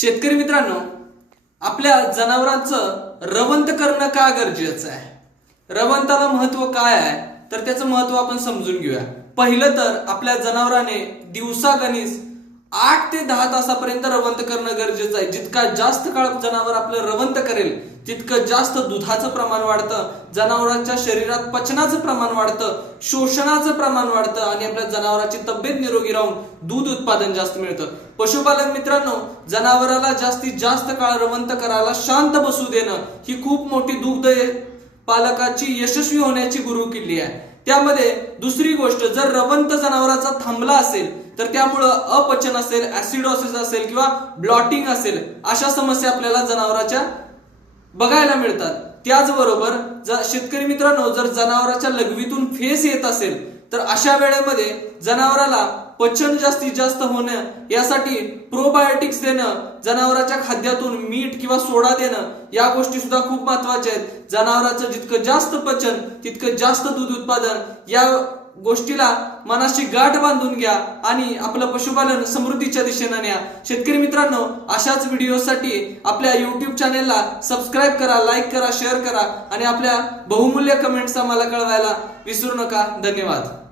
शेतकरी मित्रांनो आपल्या जनावरांचं रवंत करणं का गरजेचं आहे? रवंताला महत्त्व काय आहे? तर त्याचं महत्त्व आपण समजून घेऊया. पहिलं तर आपल्या जनावराने दिवसागणिक आठ ते दहा तासापर्यंत रवंत करणं गरजेचं आहे. जितका जास्त काळ जनावर आपलं रवंत करेल तितकं जास्त दुधाचं प्रमाण वाढतं जनावरांच्या शरीरात पचनाचं प्रमाण वाढतं शोषणाचं प्रमाण वाढतं आणि आपल्या जनावरांची तब्येत निरोगी राहून दूध उत्पादन जास्त मिळतं. पशुपालक मित्रांनो जनावराला जास्तीत जास्त काळ रवंत करायला शांत बसू देणं ही खूप मोठी दुग्ध पालकाची यशस्वी होण्याची गुरु किल्ली आहे. त्यामध्ये दुसरी गोष्ट जर रवंत जनावराचा थांबला असेल तर त्यामुळं अपचन असेल ऍसिडॉसिस असेल किंवा ब्लॉटिंग असेल अशा समस्या आपल्याला जनावराच्या बघायला मिळतात. त्याचबरोबर जर शेतकरी मित्रांनो जर जनावराच्या लघवीतून फेस येत असेल तर अशा वेळेमध्ये जनावराला पचन जास्तीत जास्त होणं यासाठी प्रोबायोटिक्स देणं जनावराच्या खाद्यातून मीठ किंवा सोडा देणं या गोष्टी सुद्धा खूप महत्त्वाच्या आहेत. जनावराचं जितकं जास्त पचन तितकं जास्त दूध उत्पादन या गोष्टीला मनाशी गाठ बांधून घ्या आणि आपलं पशुपालन समृद्धीच्या दिशेनं न्या. शेतकरी मित्रांनो अशाच व्हिडिओसाठी आपल्या युट्यूब चॅनेलला सबस्क्राईब करा लाईक करा शेअर करा आणि आपल्या बहुमूल्य कमेंट्स आम्हाला कळवायला विसरू नका. धन्यवाद.